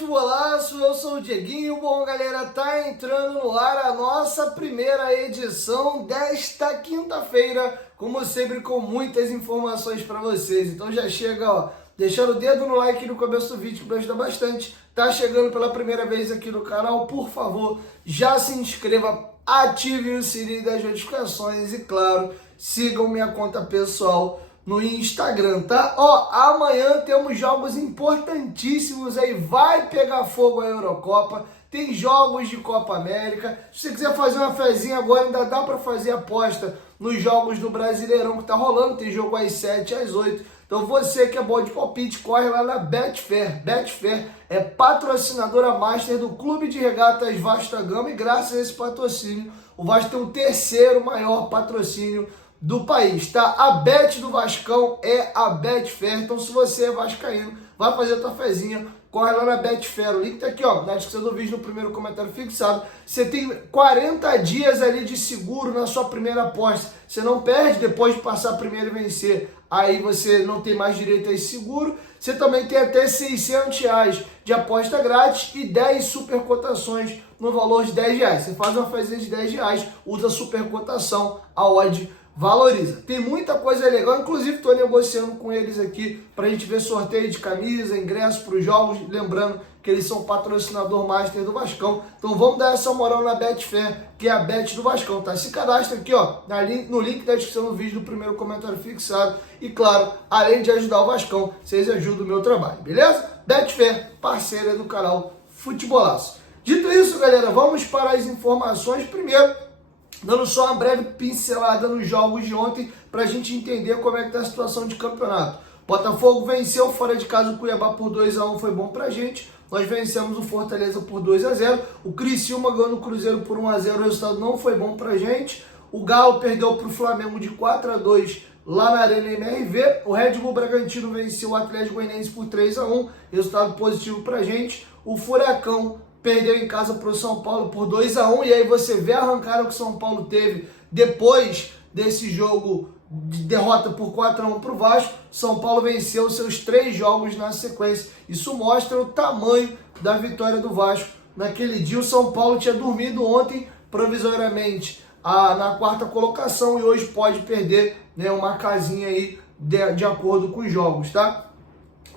Futebolaço, eu sou o Dieguinho. Bom, galera, tá entrando no ar a nossa primeira edição desta quinta-feira, como sempre, com muitas informações para vocês. Então já chega, ó, deixando o dedo no like no começo do vídeo, que me ajuda bastante. Tá chegando pela primeira vez aqui no canal, por favor, já se inscreva, ative o sininho das notificações e, claro, sigam minha conta pessoal no Instagram, tá? Ó, amanhã temos jogos importantíssimos aí, vai pegar fogo a Eurocopa, tem jogos de Copa América. Se você quiser fazer uma fezinha agora, ainda dá para fazer aposta nos jogos do Brasileirão que tá rolando, tem jogo às 7, às 8. Então você que é bom de palpite, corre lá na Betfair. Betfair é patrocinadora master do Clube de Regatas Vasco da Gama e graças a esse patrocínio, o Vasco tem o terceiro maior patrocínio do país, tá? A bet do Vascão é a Betfair. Então, se você é vascaíno, vai fazer a tua fezinha, corre lá na Betfair. O link tá aqui, ó, na descrição do vídeo, no primeiro comentário fixado. Você tem 40 dias ali de seguro na sua primeira aposta. Você não perde depois de passar primeiro e vencer. Aí você não tem mais direito a esse seguro. Você também tem até R$600 de aposta grátis e 10 super cotações no valor de R$10. Você faz uma fezinha de R$10, usa a super cotação, a odd valoriza. Tem muita coisa legal, inclusive estou negociando com eles aqui para a gente ver sorteio de camisa, ingresso para os jogos, lembrando que eles são patrocinador master do Vascão. Então vamos dar essa moral na Betfair, que é a bet do Vascão, tá? Se cadastra aqui, ó, no link da descrição do vídeo, no primeiro comentário fixado. E claro, além de ajudar o Vascão, vocês ajudam o meu trabalho, beleza? Betfair, parceira do canal Futebolaço. Dito isso, galera, vamos para as informações. Primeiro, dando só uma breve pincelada nos jogos de ontem para a gente entender como é que está a situação de campeonato. Botafogo venceu fora de casa o Cuiabá por 2-1, foi bom para a gente. Nós vencemos o Fortaleza por 2-0. O Criciúma ganhou no Cruzeiro por 1-0, o resultado não foi bom para a gente. O Galo perdeu para o Flamengo de 4-2 lá na Arena MRV. O Red Bull Bragantino venceu o Atlético Goianiense por 3-1, resultado positivo para a gente. O Furacão perdeu em casa para o São Paulo por 2-1, e aí você vê a arrancada que o São Paulo teve depois desse jogo de derrota por 4-1 para o Vasco. São Paulo venceu seus 3 jogos na sequência. Isso mostra o tamanho da vitória do Vasco naquele dia. O São Paulo tinha dormido ontem provisoriamente na 4ª colocação e hoje pode perder, né, uma casinha aí de acordo com os jogos, tá?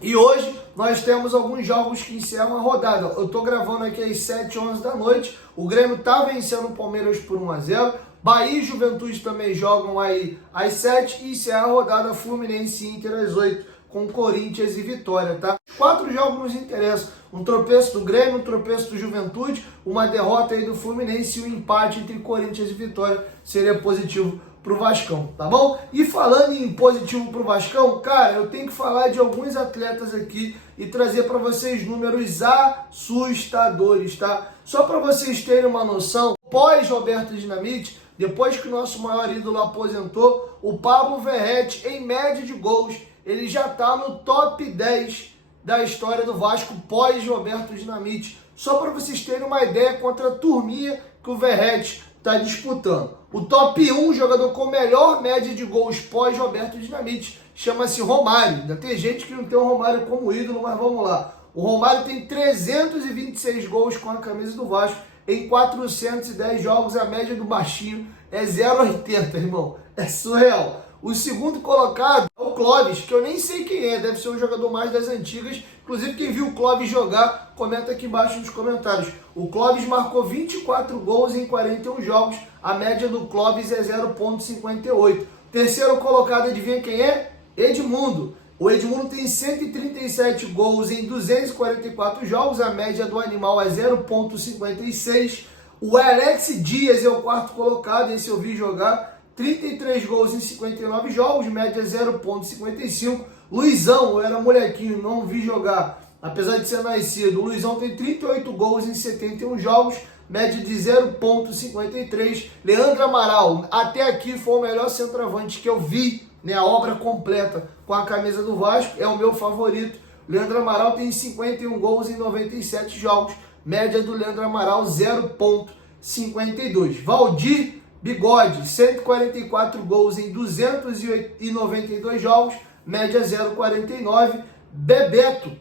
E hoje nós temos alguns jogos que encerram a rodada. Eu estou gravando aqui às 7h11 da noite. O Grêmio está vencendo o Palmeiras por 1-0. Bahia e Juventude também jogam aí às 7 e encerra a rodada Fluminense e Inter às 8 com Corinthians e Vitória, tá? 4 jogos nos interessam. Um tropeço do Grêmio, um tropeço do Juventude, uma derrota aí do Fluminense e um empate entre Corinthians e Vitória seria positivo pro Vascão, tá bom? E falando em positivo pro Vascão, cara, eu tenho que falar de alguns atletas aqui e trazer para vocês números assustadores, tá? Só para vocês terem uma noção, pós Roberto Dinamite, depois que o nosso maior ídolo aposentou, o Pablo Verrete, em média de gols, ele já tá no top 10 da história do Vasco pós Roberto Dinamite. Só para vocês terem uma ideia contra a turminha que o Verrete está disputando. O top 1 jogador com melhor média de gols pós Roberto Dinamite chama-se Romário. Ainda tem gente que não tem o Romário como ídolo, mas vamos lá. O Romário tem 326 gols com a camisa do Vasco em 410 jogos. A média do baixinho é 0,80, irmão. É surreal. O segundo colocado é o Clóvis, que eu nem sei quem é, deve ser um jogador mais das antigas. Inclusive, quem viu o Clóvis jogar, comenta aqui embaixo nos comentários. O Clóvis marcou 24 gols em 41 jogos. A média do Clóvis é 0,58. Terceiro colocado, adivinha quem é? Edmundo. O Edmundo tem 137 gols em 244 jogos. A média do animal é 0,56. O Alex Dias é o quarto colocado, esse eu vi jogar. 33 gols em 59 jogos, média 0,55. Luizão, eu era molequinho, não vi jogar, apesar de ser nascido. O Luizão tem 38 gols em 71 jogos, média de 0,53. Leandro Amaral, até aqui foi o melhor centroavante que eu vi, né, a obra completa com a camisa do Vasco, é o meu favorito. Leandro Amaral tem 51 gols em 97 jogos, média do Leandro Amaral 0,52. Valdir Bigode, 144 gols em 292 jogos, média 0,49. Bebeto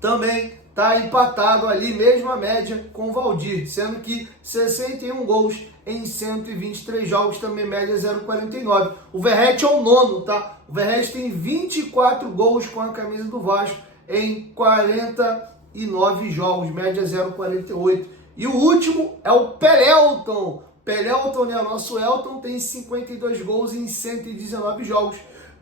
também está empatado ali, mesma média com o Valdir, sendo que 61 gols em 123 jogos, também média 0,49. O Verratti é o nono, tá? O Verratti tem 24 gols com a camisa do Vasco em 49 jogos, média 0,48. E o último é o Pelelton. Pelelton, né? Nosso Elton tem 52 gols em 119 jogos,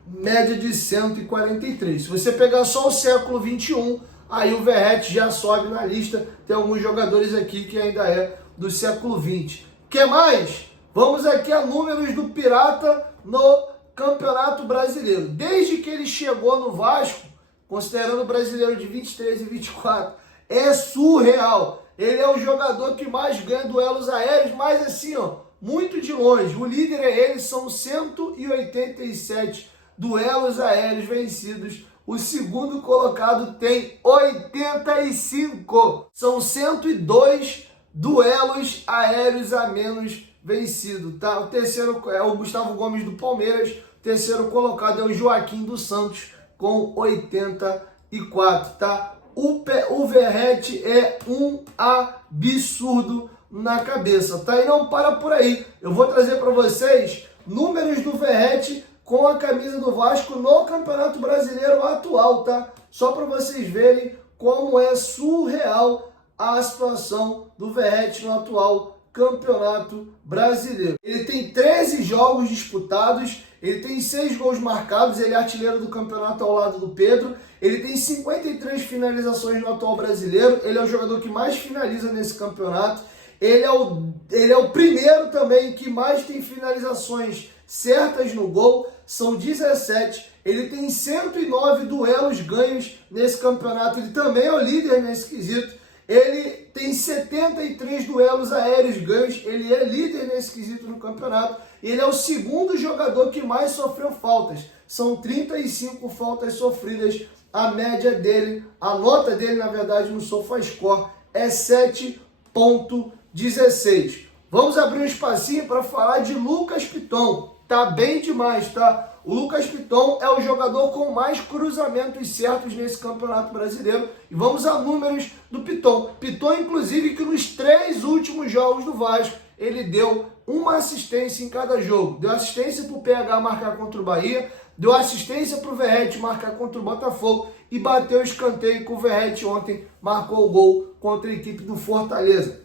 média de 143. Se você pegar só o século 21, aí o Verratti já sobe na lista. Tem alguns jogadores aqui que ainda é do século 20. O que mais? Vamos aqui a números do Pirata no Campeonato Brasileiro. Desde que ele chegou no Vasco, considerando o brasileiro de 23 e 24, é surreal. Ele é o jogador que mais ganha duelos aéreos, mas assim, ó, muito de longe. O líder é ele, são 187 duelos aéreos vencidos. O segundo colocado tem 85. São 102 duelos aéreos a menos vencido, tá? O terceiro é o Gustavo Gomes do Palmeiras. O terceiro colocado é o Joaquim dos Santos com 84, tá? O Verratti é um absurdo na cabeça, tá? E não para por aí. Eu vou trazer para vocês números do Verratti com a camisa do Vasco no Campeonato Brasileiro atual, tá? Só para vocês verem como é surreal a situação do Verratti no atual Campeonato Brasileiro. Ele tem 13 jogos disputados, ele tem 6 gols marcados, ele é artilheiro do campeonato ao lado do Pedro, ele tem 53 finalizações no atual Brasileiro, ele é o jogador que mais finaliza nesse campeonato, ele é o primeiro também que mais tem finalizações certas no gol, são 17, ele tem 109 duelos ganhos nesse campeonato, ele também é o líder nesse quesito. Ele tem 73 duelos aéreos ganhos, ele é líder nesse quesito no campeonato. Ele é o segundo jogador que mais sofreu faltas. São 35 faltas sofridas. A média dele, a nota dele, na verdade, no SofaScore é 7,16. Vamos abrir um espacinho para falar de Lucas Piton. Tá bem demais, tá? O Lucas Piton é o jogador com mais cruzamentos certos nesse Campeonato Brasileiro. E vamos a números do Piton. Piton, inclusive, que nos 3 últimos jogos do Vasco, ele deu uma assistência em cada jogo. Deu assistência para o PH marcar contra o Bahia, deu assistência para o Verratti marcar contra o Botafogo e bateu o escanteio com o Verratti ontem, marcou o gol contra a equipe do Fortaleza.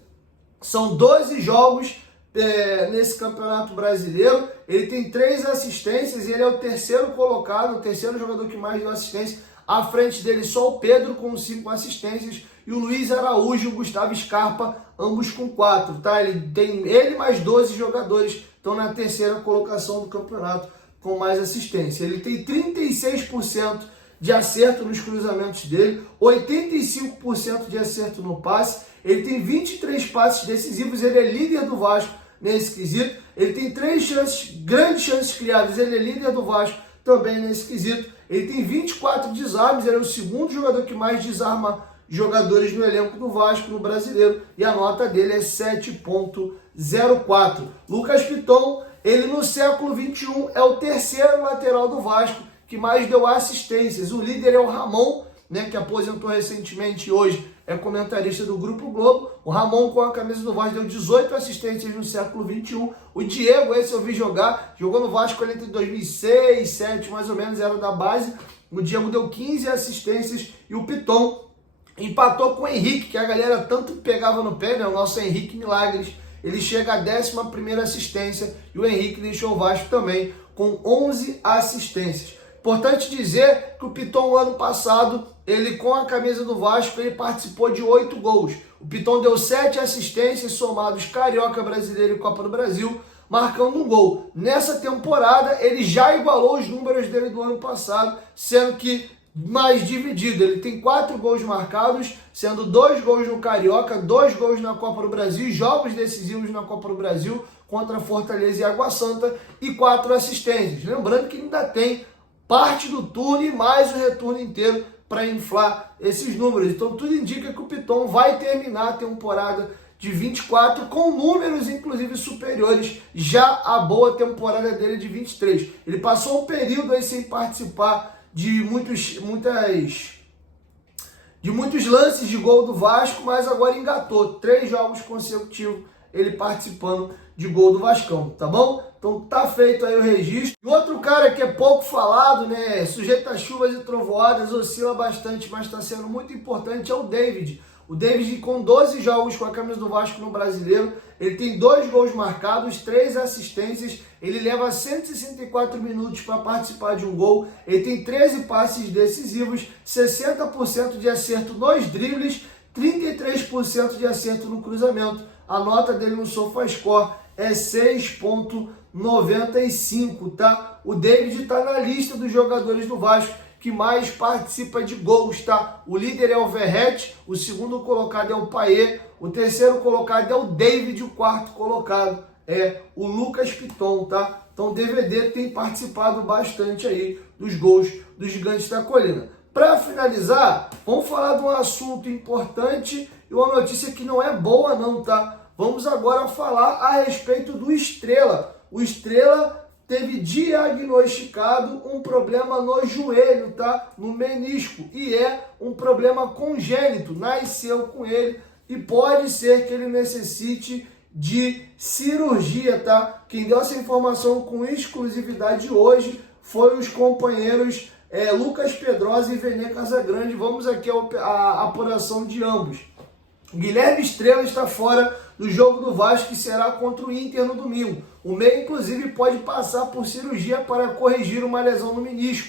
São 12 jogos nesse Campeonato Brasileiro, ele tem 3 assistências e ele é o terceiro colocado, o terceiro jogador que mais deu assistência. À frente dele só o Pedro com 5 assistências e o Luiz Araújo e o Gustavo Scarpa, ambos com 4, tá? Ele mais 12 jogadores estão na terceira colocação do campeonato com mais assistência. Ele tem 36% de acerto nos cruzamentos dele, 85% de acerto no passe, ele tem 23 passes decisivos, ele é líder do Vasco nesse quesito, ele tem 3 grandes chances criadas, ele é líder do Vasco também nesse quesito, ele tem 24 desarmes, ele é o segundo jogador que mais desarma jogadores no elenco do Vasco no Brasileiro, e a nota dele é 7,04. Lucas Piton, ele no século 21 é o terceiro lateral do Vasco que mais deu assistências. O líder é o Ramon, né, que aposentou recentemente e hoje é comentarista do Grupo Globo. O Ramon, com a camisa do Vasco, deu 18 assistências no século 21. O Diego, esse eu vi jogar, jogou no Vasco entre 2006 e 2007, mais ou menos, era da base. O Diego deu 15 assistências e o Piton empatou com o Henrique, que a galera tanto pegava no pé, né, o nosso Henrique Milagres. Ele chega à 11ª assistência e o Henrique deixou o Vasco também com 11 assistências. Importante dizer que o Piton, ano passado, ele com a camisa do Vasco, ele participou de 8 gols. O Piton deu 7 assistências, somados Carioca, Brasileiro e Copa do Brasil, marcando um gol. Nessa temporada, ele já igualou os números dele do ano passado, sendo que mais dividido. Ele tem 4 gols marcados, sendo 2 gols no Carioca, 2 gols na Copa do Brasil, jogos decisivos na Copa do Brasil, contra Fortaleza e Água Santa, e 4 assistências. Lembrando que ainda tem parte do turno e mais o retorno inteiro para inflar esses números. Então tudo indica que o Piton vai terminar a temporada de 24 com números inclusive superiores já à boa temporada dele de 23. Ele passou um período aí sem participar de muitos lances de gol do Vasco, mas agora engatou 3 jogos consecutivos ele participando de gol do Vascão, tá bom? Então tá feito aí o registro. E outro cara que é pouco falado, né, sujeito a chuvas e trovoadas, oscila bastante, mas está sendo muito importante, é o David. O David, com 12 jogos com a camisa do Vasco no Brasileiro, ele tem 2 gols marcados, 3 assistências, ele leva 164 minutos para participar de um gol, ele tem 13 passes decisivos, 60% de acerto nos dribles, 33% de acerto no cruzamento. A nota dele no SofaScore é 6,95, tá? O David está na lista dos jogadores do Vasco que mais participa de gols, tá? O líder é o Verratti, o segundo colocado é o Payet, o terceiro colocado é o David, o quarto colocado é o Lucas Piton, tá? Então o DVD tem participado bastante aí dos gols dos Gigantes da Colina. Para finalizar, vamos falar de um assunto importante e uma notícia que não é boa não, tá? Vamos agora falar a respeito do Estrela. O Estrela teve diagnosticado um problema no joelho, tá? No menisco. E é um problema congênito, nasceu com ele e pode ser que ele necessite de cirurgia, tá? Quem deu essa informação com exclusividade hoje foi os companheiros Lucas Pedrosa e Vene Casagrande. Vamos aqui à apuração de ambos. O Guilherme Estrela está fora do jogo do Vasco, que será contra o Inter no domingo. O meia, inclusive, pode passar por cirurgia para corrigir uma lesão no menisco.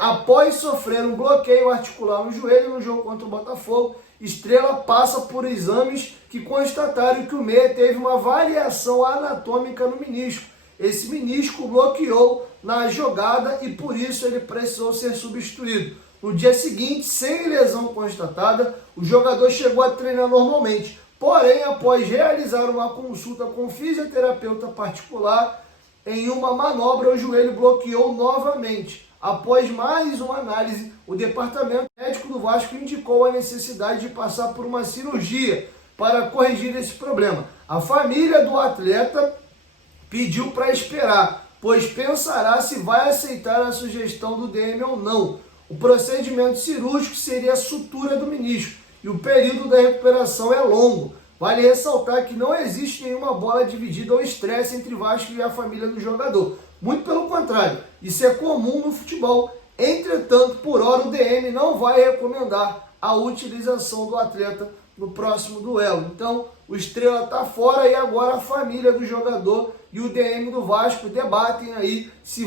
Após sofrer um bloqueio articular no joelho no jogo contra o Botafogo, Estrela passa por exames que constataram que o meia teve uma variação anatômica no menisco. Esse menisco bloqueou na jogada e por isso ele precisou ser substituído. No dia seguinte, sem lesão constatada, o jogador chegou a treinar normalmente. Porém, após realizar uma consulta com um fisioterapeuta particular, em uma manobra o joelho bloqueou novamente. Após mais uma análise, o departamento médico do Vasco indicou a necessidade de passar por uma cirurgia para corrigir esse problema. A família do atleta pediu para esperar, pois pensará se vai aceitar a sugestão do DM ou não. O procedimento cirúrgico seria a sutura do menisco e o período da recuperação é longo. Vale ressaltar que não existe nenhuma bola dividida ou estresse entre Vasco e a família do jogador. Muito pelo contrário, isso é comum no futebol. Entretanto, por hora o DM não vai recomendar a utilização do atleta no próximo duelo. Então, o Estrela está fora e agora a família do jogador e o DM do Vasco debatem aí se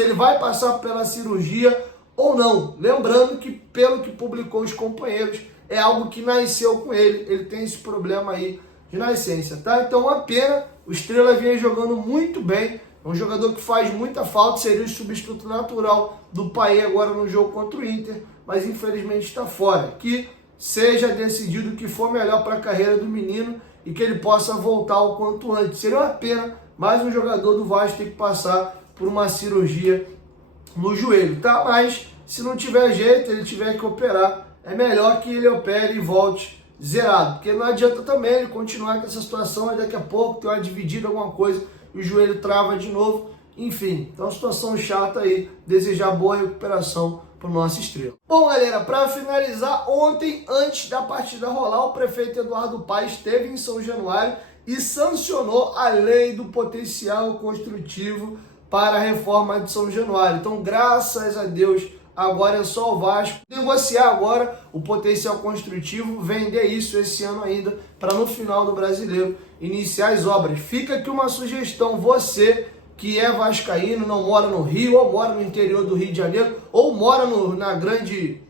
ele vai passar pela cirurgia ou não. Lembrando que, pelo que publicou os companheiros, é algo que nasceu com ele. Ele tem esse problema aí de nascença, tá? Então, uma pena. O Estrela vinha jogando muito bem. É um jogador que faz muita falta. Seria o substituto natural do Payet agora no jogo contra o Inter. Mas, infelizmente, está fora. Que seja decidido o que for melhor para a carreira do menino e que ele possa voltar o quanto antes. Seria uma pena mais um jogador do Vasco ter que passar por uma cirurgia no joelho, tá? Mas se não tiver jeito, ele tiver que operar, é melhor que ele opere e volte zerado, porque não adianta também ele continuar com essa situação e daqui a pouco tem uma dividida, alguma coisa, e o joelho trava de novo, enfim, então situação chata aí, desejar boa recuperação para o nosso Estrela. Bom, galera, para finalizar, ontem, antes da partida rolar, o prefeito Eduardo Paes esteve em São Januário e sancionou a lei do potencial construtivo para a reforma de São Januário. Então, graças a Deus, agora é só o Vasco negociar agora o potencial construtivo, vender isso esse ano ainda, para no final do Brasileiro iniciar as obras. Fica aqui uma sugestão, você que é vascaíno, não mora no Rio, ou mora no interior do Rio de Janeiro, ou mora na grande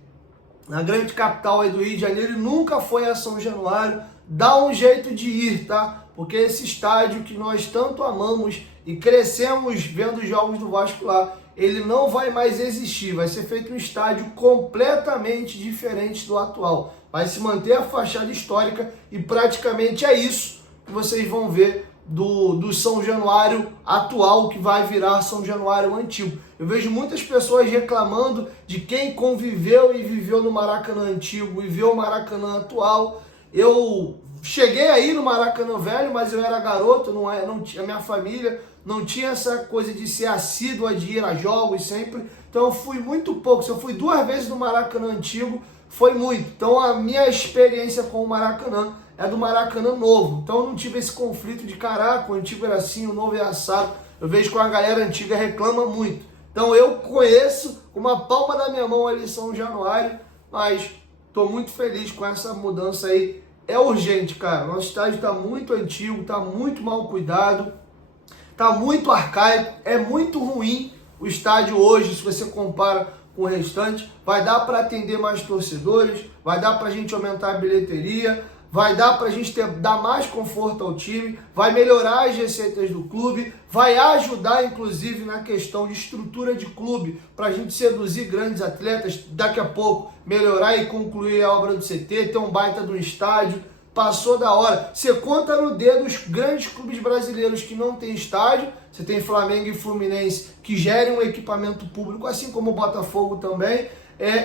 capital aí do Rio de Janeiro e nunca foi a São Januário, dá um jeito de ir, tá? Porque esse estádio que nós tanto amamos e crescemos vendo os jogos do Vasco lá, ele não vai mais existir, vai ser feito um estádio completamente diferente do atual. Vai se manter a fachada histórica e praticamente é isso que vocês vão ver do São Januário atual, que vai virar São Januário antigo. Eu vejo muitas pessoas reclamando de quem conviveu e viveu no Maracanã antigo e viu o Maracanã atual. Eu cheguei aí no Maracanã velho, mas eu era garoto, não tinha, a minha família não tinha essa coisa de ser assídua, de ir a jogos sempre. Então eu fui muito pouco. Se eu fui 2 vezes no Maracanã antigo, foi muito. Então a minha experiência com o Maracanã é do Maracanã novo. Então eu não tive esse conflito de caraca, o antigo era assim, o novo é assado. Eu vejo que a galera antiga reclama muito. Então eu conheço uma palma da minha mão ali São Januário, mas estou muito feliz com essa mudança aí. É urgente, cara. Nosso estádio está muito antigo, está muito mal cuidado, está muito arcaico, é muito ruim o estádio hoje, se você compara com o restante. Vai dar para atender mais torcedores, vai dar para a gente aumentar a bilheteria, vai dar para a gente dar mais conforto ao time, vai melhorar as receitas do clube, vai ajudar inclusive na questão de estrutura de clube, para a gente seduzir grandes atletas, daqui a pouco melhorar e concluir a obra do CT, ter um baita do estádio. Passou da hora. Você conta no dedo os grandes clubes brasileiros que não tem estádio. Você tem Flamengo e Fluminense que gerem um equipamento público, assim como o Botafogo também.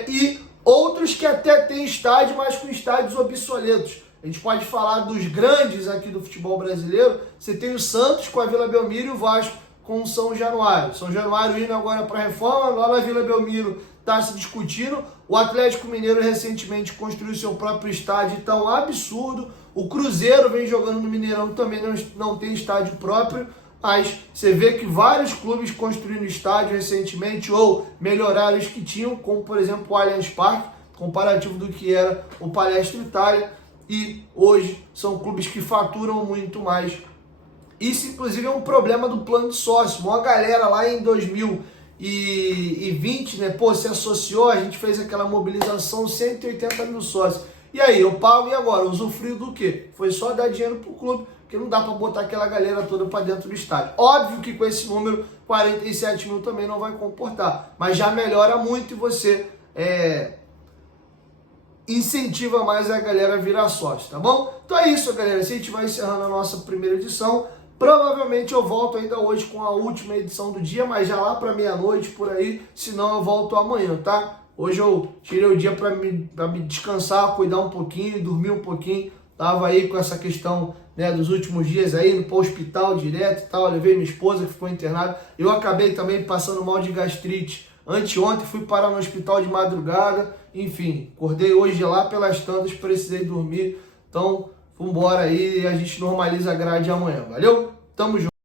E outros que até têm estádio, mas com estádios obsoletos. A gente pode falar dos grandes aqui do futebol brasileiro. Você tem o Santos com a Vila Belmiro e o Vasco com o São Januário. São Januário indo agora para a reforma, lá na Vila Belmiro está se discutindo. O Atlético Mineiro recentemente construiu seu próprio estádio, então absurdo. O Cruzeiro vem jogando no Mineirão, também não tem estádio próprio, mas você vê que vários clubes construíram estádio recentemente ou melhoraram os que tinham, como por exemplo o Allianz Parque, comparativo do que era o Palestra Itália, e hoje são clubes que faturam muito mais. Isso inclusive é um problema do plano de sócio. Uma galera lá em 2020, né, se associou, a gente fez aquela mobilização, 180 mil sócios. E aí, eu pago e agora? Usufruo do quê? Foi só dar dinheiro pro clube, porque não dá para botar aquela galera toda para dentro do estádio. Óbvio que com esse número, 47 mil também não vai comportar, mas já melhora muito e você incentiva mais a galera a virar sócio, tá bom? Então é isso, galera. Assim a gente vai encerrando a nossa primeira edição. Provavelmente eu volto ainda hoje com a última edição do dia, mas já lá para meia-noite por aí, senão eu volto amanhã, tá? Hoje eu tirei o dia para me descansar, cuidar um pouquinho, dormir um pouquinho. Tava aí com essa questão, né, dos últimos dias aí, indo para o hospital direto e tal. Eu levei minha esposa que ficou internada. Eu acabei também passando mal de gastrite anteontem, fui parar no hospital de madrugada. Enfim, acordei hoje lá pelas tantas, precisei dormir. Então, vambora aí e a gente normaliza a grade amanhã. Valeu? Tamo junto.